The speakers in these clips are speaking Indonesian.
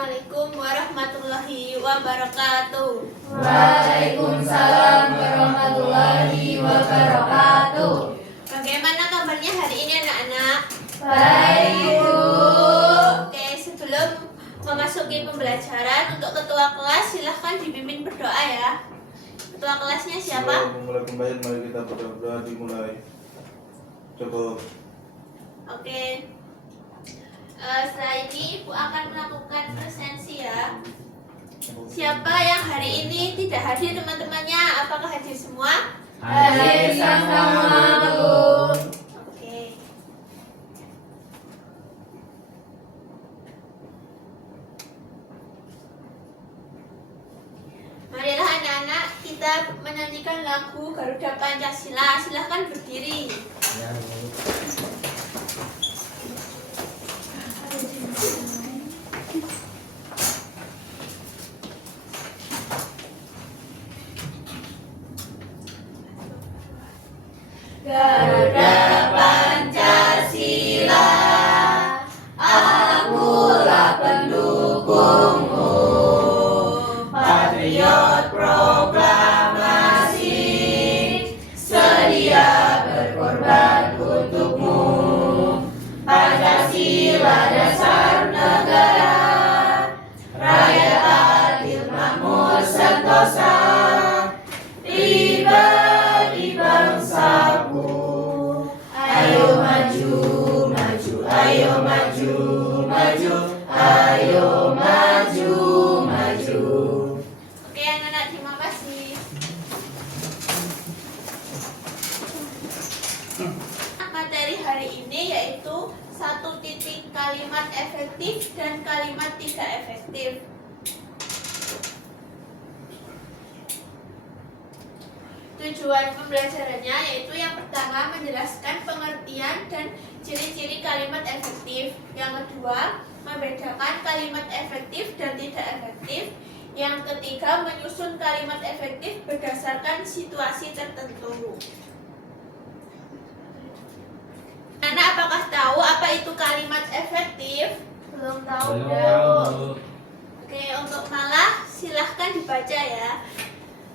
Assalamualaikum warahmatullahi wabarakatuh. Waalaikumsalam warahmatullahi wabarakatuh. Bagaimana kabarnya hari ini anak-anak? Baik, Bu. Oke, sebelum memasuki pembelajaran, untuk ketua kelas silahkan dipimpin berdoa ya. Ketua kelasnya siapa? Sebelum memulai pembahasan, mari kita berdoa dimulai. Cukup. Oke. Setelah ini Ibu akan melakukan presensi ya. Siapa yang hari ini tidak hadir teman-temannya? Apakah hadir semua? Hadir sama, Bu. Oke. Marilah anak-anak kita menyanyikan lagu Garuda Pancasila. Silahkan berdiri. Garuda Pancasila, akulah pendukungmu. Patriot proklamasi, sedia berkorban untukmu. Pancasila dasar negara, rakyat adil makmur sentosa, pribadi bangsaku. Ayo maju, maju, ayo maju, maju, ayo maju, maju. Oke anak-anak, terima kasih. Materi hari ini yaitu 1 titik kalimat efektif dan kalimat tidak efektif. Tujuan pembelajarannya yaitu yang pertama menjelaskan pengertian dan ciri-ciri kalimat efektif. Yang kedua, membedakan kalimat efektif dan tidak efektif. Yang ketiga, menyusun kalimat efektif berdasarkan situasi tertentu. Anak, apakah tahu apa itu kalimat efektif? Belum tahu, Belum. Oke, untuk malah silahkan dibaca ya.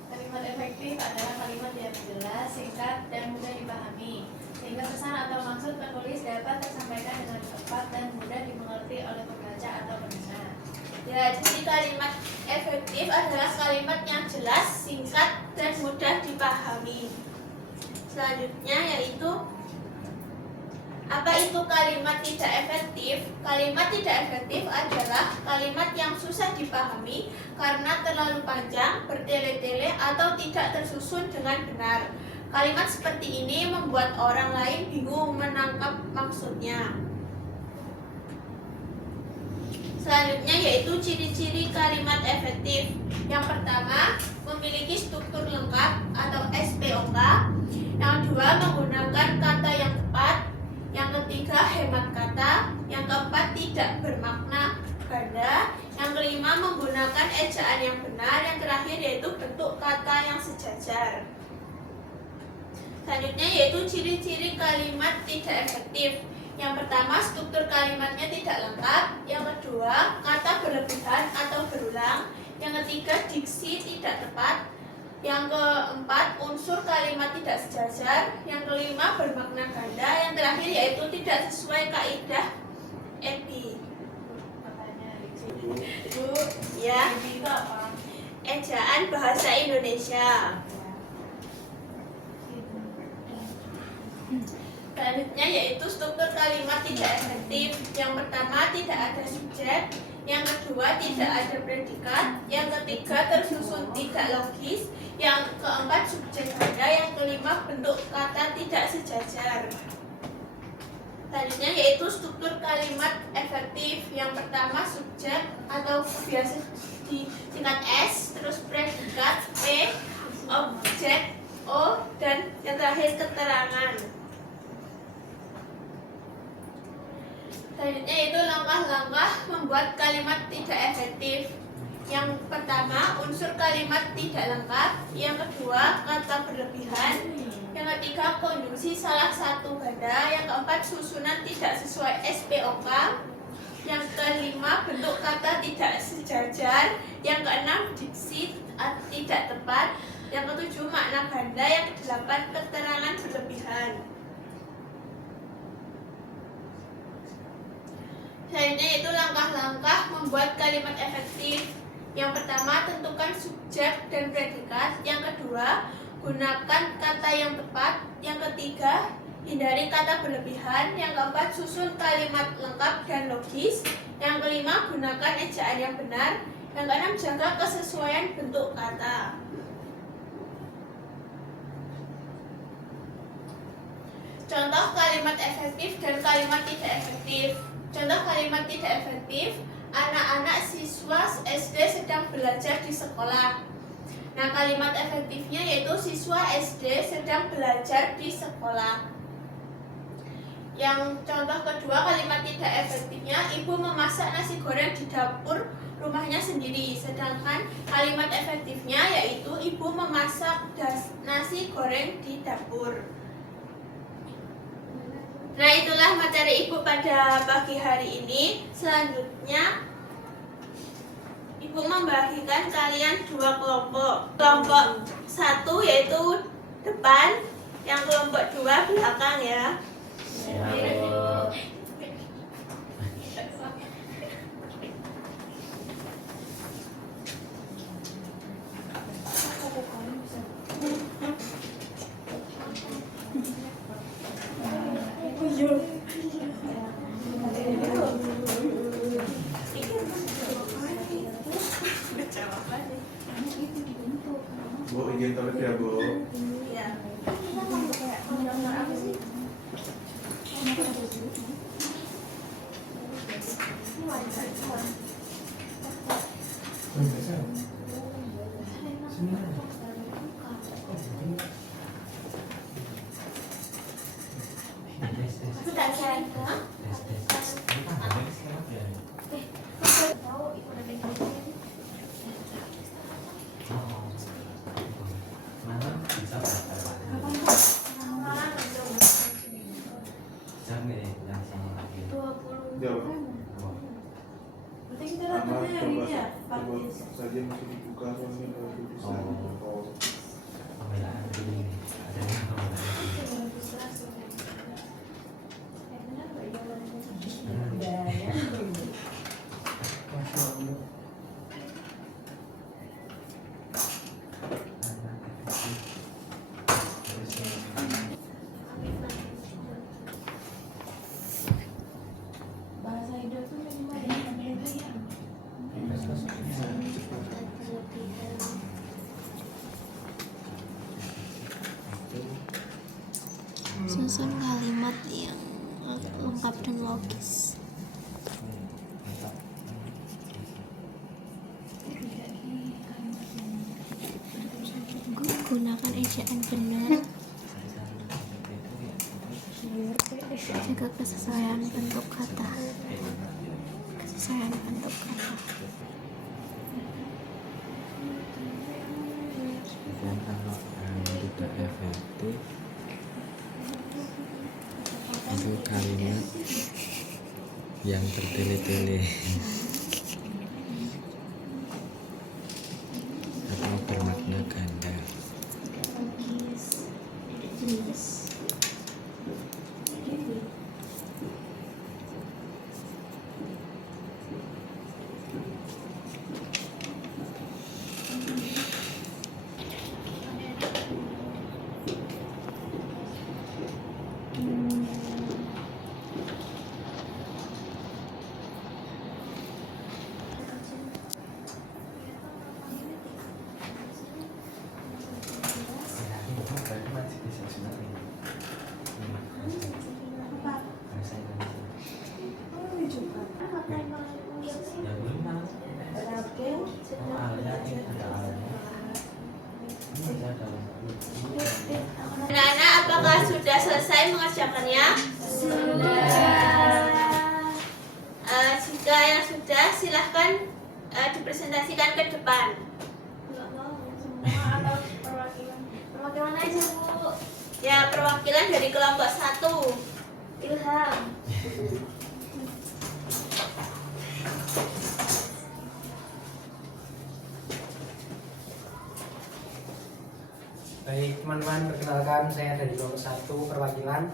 Kalimat efektif adalah kalimat yang jelas, singkat, dan mudah dipahami, sehingga pesan atau maksud penulis dapat tersampaikan dengan tepat dan mudah dimengerti oleh pembaca atau pendengar. Ya, jadi kalimat efektif adalah kalimat yang jelas, singkat, dan mudah dipahami. Selanjutnya yaitu apa itu kalimat tidak efektif? Kalimat tidak efektif adalah kalimat yang susah dipahami karena terlalu panjang, bertele-tele, atau tidak tersusun dengan benar. Kalimat seperti ini membuat orang lain bingung menangkap maksudnya. Selanjutnya yaitu ciri-ciri kalimat efektif. Yang pertama, memiliki struktur lengkap atau SPOK. Yang kedua, menggunakan kata yang tepat. Yang ketiga, hemat kata. Yang keempat, tidak bermakna ganda. Yang kelima, menggunakan ejaan yang benar. Yang terakhir yaitu bentuk kata yang sejajar. Selanjutnya yaitu ciri-ciri kalimat tidak efektif. Yang pertama, struktur kalimatnya tidak lengkap. Yang kedua, kata berlebihan atau berulang. Yang ketiga, diksi tidak tepat. Yang keempat, unsur kalimat tidak sejajar. Yang kelima, bermakna ganda. Yang terakhir yaitu tidak sesuai kaidah EPI. Makanya diksi. Bu, ya, Diksi itu apa? ejaan bahasa Indonesia. Selanjutnya yaitu struktur kalimat tidak efektif. Yang pertama, tidak ada subjek. Yang kedua, tidak ada predikat. Yang ketiga, tersusun tidak logis. Yang keempat, subjek ganda. Yang kelima, bentuk kata tidak sejajar. Selanjutnya yaitu struktur kalimat efektif. Yang pertama, subjek atau biasa disingkat S, terus predikat P, objek O, dan yang terakhir keterangan. Selanjutnya yaitu langkah-langkah membuat kalimat tidak efektif. Yang pertama, unsur kalimat tidak lengkap. Yang kedua, kata berlebihan. Yang ketiga, konjungsi salah satu ganda. Yang keempat, susunan tidak sesuai SPOK. Yang kelima, bentuk kata tidak sejajar. Yang keenam, diksi tidak tepat. Yang ketujuh, makna ganda. Yang kedelapan, keterangan berlebihan. Selanjutnya itu langkah-langkah membuat kalimat efektif. Yang pertama, tentukan subjek dan predikat. Yang kedua, gunakan kata yang tepat. Yang ketiga, hindari kata berlebihan. Yang keempat, susun kalimat lengkap dan logis. Yang kelima, gunakan ejaan yang benar. Yang keenam, jaga kesesuaian bentuk kata. Contoh kalimat efektif dan kalimat tidak efektif. Contoh kalimat tidak efektif, anak-anak siswa SD sedang belajar di sekolah. Nah, kalimat efektifnya yaitu siswa SD sedang belajar di sekolah. Yang contoh kedua, kalimat tidak efektifnya, ibu memasak nasi goreng di dapur rumahnya sendiri. Sedangkan kalimat efektifnya yaitu ibu memasak nasi goreng di dapur. Nah, itulah materi ibu pada pagi hari ini. Selanjutnya ibu membagikan kalian dua kelompok. Kelompok satu yaitu depan, yang kelompok dua belakang ya. Bu, izin toilet ya, Bu. Ya. Sudah saya. Jawab. Sama coba saja masih dibuka soalnya kalau bisa. Oh. Susun kalimat yang lengkap dan logis. Gunakan ejaan benar. Jaga kesesuaian bentuk kata. Kesesuaian bentuk kata. Dan kalau tidak efektif itu kalimat yang bertele-tele atau bermakna ganda. Anak-anak, apakah sudah selesai mengerjakannya? Jika yang sudah, silahkan dipresentasikan ke depan. Perwakilan aja, Bu. Ya, perwakilan dari kelompok 1. Ilham. Baik teman-teman, perkenalkan saya dari kelompok 1 perwakilan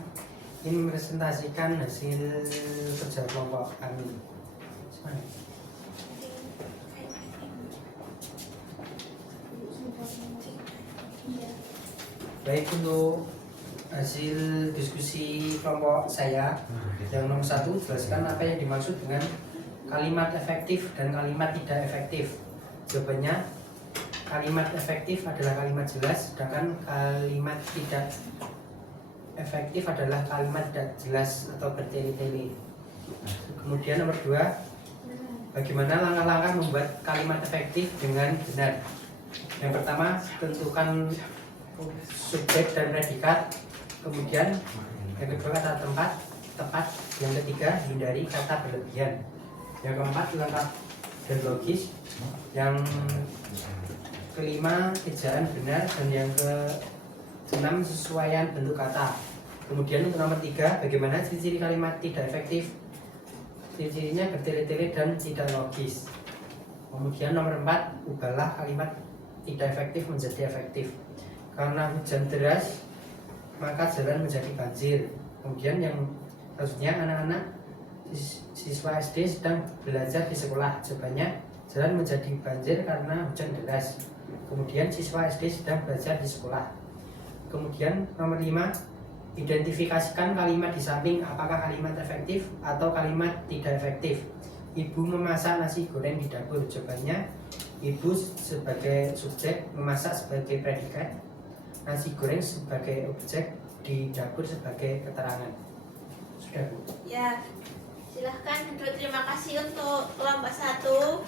ingin mepresentasikan hasil kerja kelompok kami. Semangat. Baik, untuk hasil diskusi kelompok saya yang nomor 1, jelaskan apa yang dimaksud dengan kalimat efektif dan kalimat tidak efektif. Jawabannya, kalimat efektif adalah kalimat jelas, sedangkan kalimat tidak efektif adalah kalimat tidak jelas atau bertele-tele. Kemudian nomor 2, bagaimana langkah-langkah membuat kalimat efektif dengan benar. Yang pertama, tentukan subjek dan predikat. Kemudian yang kedua, kata tempat tepat. Yang ketiga, hindari kata berlebihan. Yang keempat, lengkap dan logis. Yang kelima, ejaan benar. Dan yang keenam, sesuaian bentuk kata. Kemudian untuk nomor 3, bagaimana ciri-ciri kalimat tidak efektif. Ciri-cirinya bertele-tele dan tidak logis. Kemudian nomor 4, ubahlah kalimat tidak efektif menjadi efektif. Karena hujan deras, maka jalan menjadi banjir. Kemudian yang selanjutnya, anak-anak siswa SD sedang belajar di sekolah. Jawabannya, jalan menjadi banjir karena hujan deras. Kemudian siswa SD sedang belajar di sekolah. Kemudian nomor 5, identifikasikan kalimat di samping apakah kalimat efektif atau kalimat tidak efektif. Ibu memasak nasi goreng di dapur. Jawabannya, ibu sebagai subjek, memasak sebagai predikat, nasi goreng sebagai objek, di dapur sebagai keterangan. Sudah, Bu? Ya, silahkan duduk. Terima kasih untuk kelompok 1.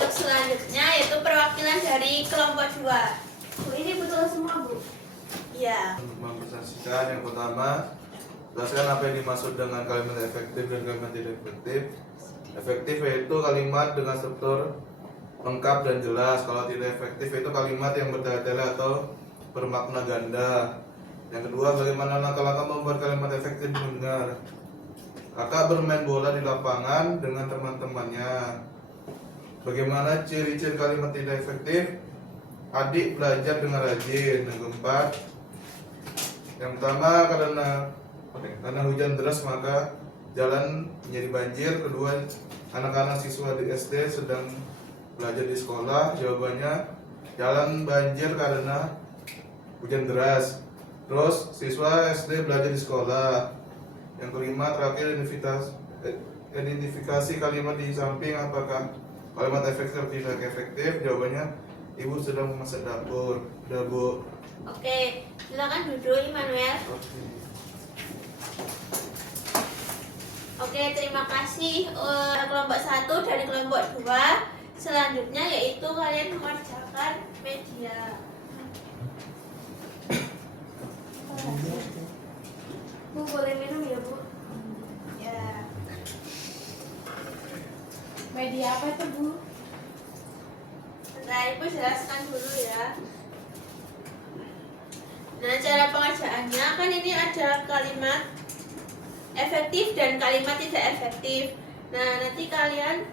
Untuk selanjutnya yaitu perwakilan dari kelompok 2. Bu, ini betul semua, Bu? Iya. Untuk mempresentasikan yang pertama, jelaskan apa yang dimaksud dengan kalimat efektif dan kalimat tidak efektif. Efektif yaitu kalimat dengan struktur lengkap dan jelas. Kalau tidak efektif itu kalimat yang bertele-tele atau bermakna ganda. Yang kedua, bagaimana langkah-langkah membuat kalimat efektif dengan benar. Kakak bermain bola di lapangan dengan teman-temannya. Bagaimana ciri-ciri kalimat tidak efektif? Adik belajar dengan rajin. Yang keempat, yang pertama, karena hujan deras maka jalan menjadi banjir. Kedua, anak-anak siswa di SD sedang belajar di sekolah. Jawabannya, jalan banjir karena hujan deras. Terus siswa SD belajar di sekolah. Yang kelima, terakhir, identifikasi kalimat di samping apakah kalimat efektif atau tidak efektif. Jawabannya, ibu sedang memasak dapur. Udah, Bu? Oke, silakan duduk, Immanuel. Oke, terima kasih kelompok 1 dari kelompok 2. Selanjutnya yaitu kalian mengerjakan media. Bu, boleh minum ya, Bu? Ya. Media apa itu, Bu? Nah, Ibu jelaskan dulu ya. Nah, cara pengerjaannya kan ini ada kalimat efektif dan kalimat tidak efektif. Nah, nanti kalian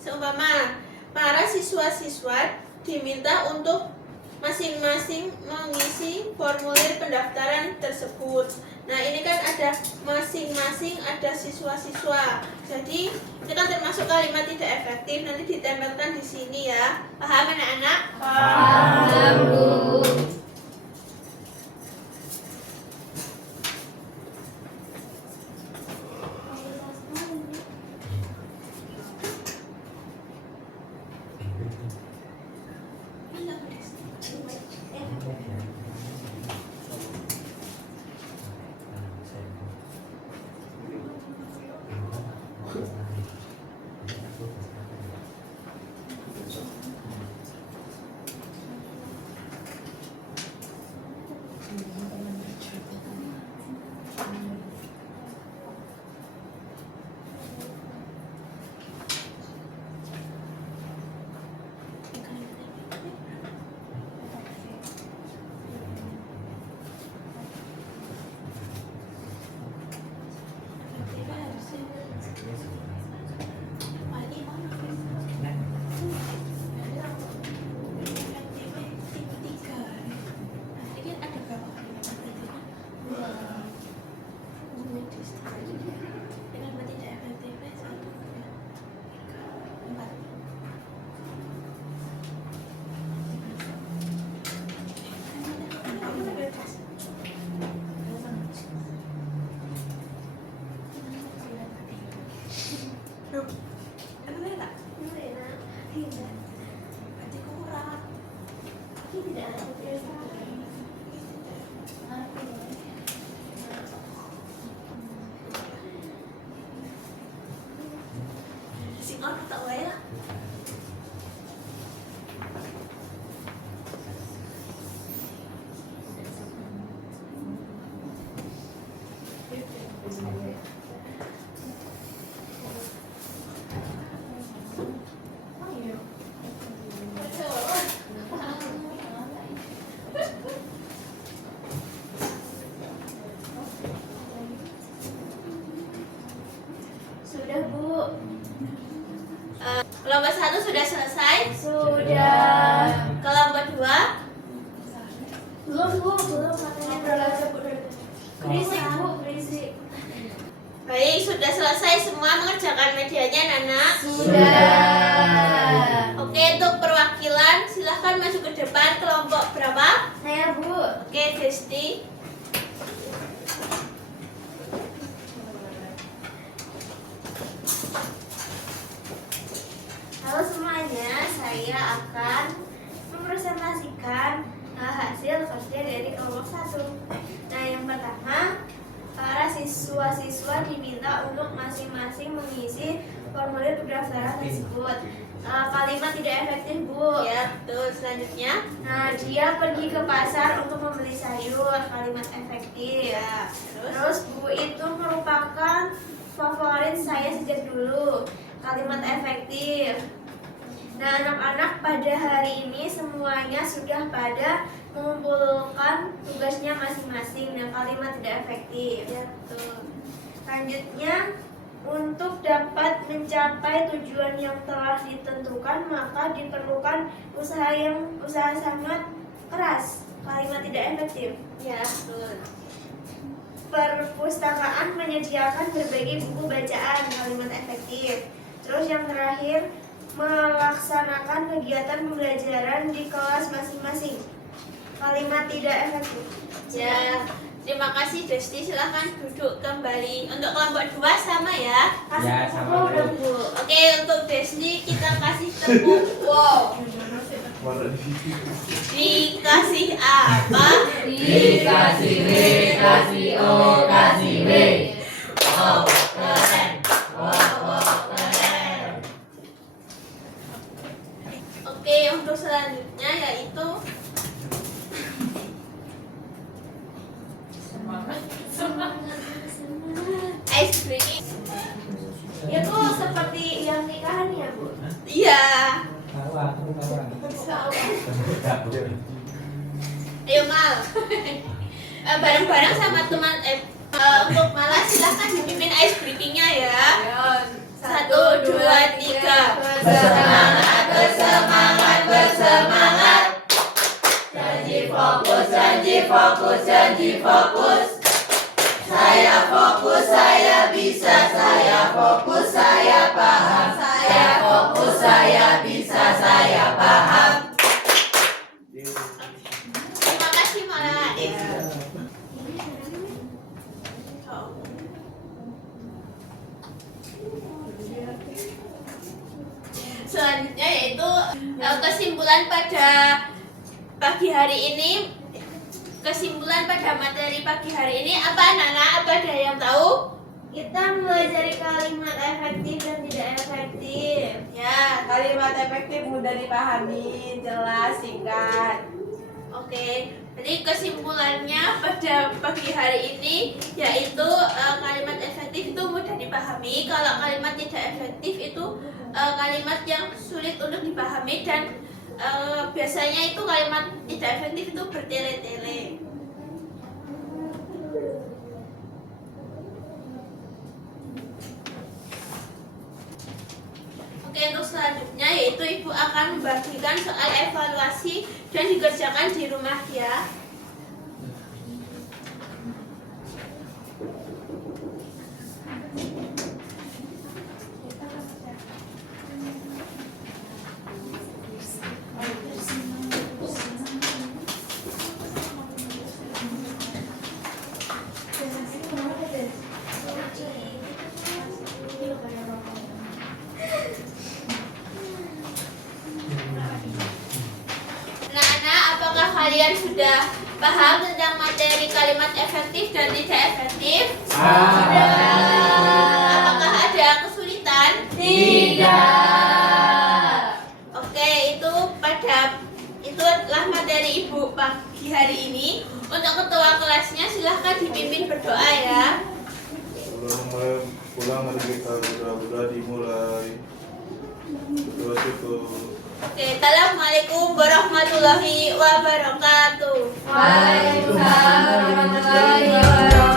seumpama para siswa-siswa diminta untuk masing-masing mengisi formulir pendaftaran tersebut. Nah, ini kan ada masing-masing ada siswa-siswa. Jadi, ini kan termasuk kalimat tidak efektif. Nanti ditempelkan di sini ya. Paham anak-anak? Paham, Bu. tak wae lah. Sudah, Bu. Kelompok 1 sudah selesai? Sudah. Kelompok 2? Belum, Bu. Belum. Katanya belajar, Bu. Berisik, Bu. Berisik. Baik, sudah selesai semua mengerjakan medianya, Nana? Sudah. Oke, untuk perwakilan silahkan maju ke depan. Kelompok berapa? Saya, Bu. Oke, Desti. Halo semuanya, saya akan mempresentasikan hasil kerja dari kelompok 1. Nah, yang pertama, para siswa-siswa diminta untuk masing-masing mengisi formulir pendaftaran tersebut. Kalimat tidak efektif, Bu. Ya, betul. Selanjutnya. Nah, dia pergi ke pasar untuk membeli sayur. Kalimat efektif. Ya, Terus Bu itu merupakan favorit saya sejak dulu. Kalimat efektif. Nah, anak-anak pada hari ini semuanya sudah pada mengumpulkan tugasnya masing-masing. Nah, kalimat tidak efektif. Ya, betul. Selanjutnya, untuk dapat mencapai tujuan yang telah ditentukan, maka diperlukan usaha sangat keras. Kalimat tidak efektif. Ya, betul. Perpustakaan menyediakan berbagai buku bacaan. Kalimat efektif. Terus yang terakhir, melaksanakan kegiatan pembelajaran di kelas masing-masing. Kalimat tidak efektif. Ya, terima kasih Desti. Silahkan duduk kembali. Untuk kelompok 2 sama ya. Ya, sama, Bu. udah, Bu. Oke, untuk Desti kita kasih tepuk. Wow. Dikasih apa? Dikasih W, kasih O, kasih W. Wow, keren. Wow, keren. Oke, untuk selanjutnya yaitu ice cream. Itu seperti yang nikahan ya, Bu? Iya. Ayo Mal. Bareng-bareng sama teman. Untuk Malah silahkan dipimpin ice breakingnya ya. 1, 2, 3. Bersemangat, bersemangat, bersemangat. Janji fokus, janji fokus, janji fokus. Saya fokus, saya bisa, saya fokus, saya paham. Saya fokus, saya bisa, saya paham. Terima kasih Malah. Selanjutnya yaitu kesimpulan pada pagi hari ini. Kesimpulan pada materi pagi hari ini apa, Nana? Apa ada yang tahu? Kita mempelajari kalimat efektif dan tidak efektif. Ya, Kalimat efektif mudah dipahami, jelas, singkat. oke. Jadi kesimpulannya pada pagi hari ini yaitu kalimat efektif itu mudah dipahami. Kalau kalimat tidak efektif itu kalimat yang sulit untuk dipahami dan biasanya itu kalimat tidak efektif itu bertele-tele. Oke, untuk selanjutnya yaitu Ibu akan membagikan soal evaluasi dan dikerjakan di rumah ya. Anak-anak, apakah kalian sudah paham tentang materi kalimat efektif dan tidak efektif? Sudah. Apakah ada kesulitan? Tidak. hari ini. Untuk ketua kelasnya silahkan dipimpin berdoa ya. Sebelum mulai pulang mari kita berdoa dimulai. Berdoa syukur. Oke, assalamualaikum warahmatullahi wabarakatuh. Waalaikumsalam warahmatullahi wabarakatuh.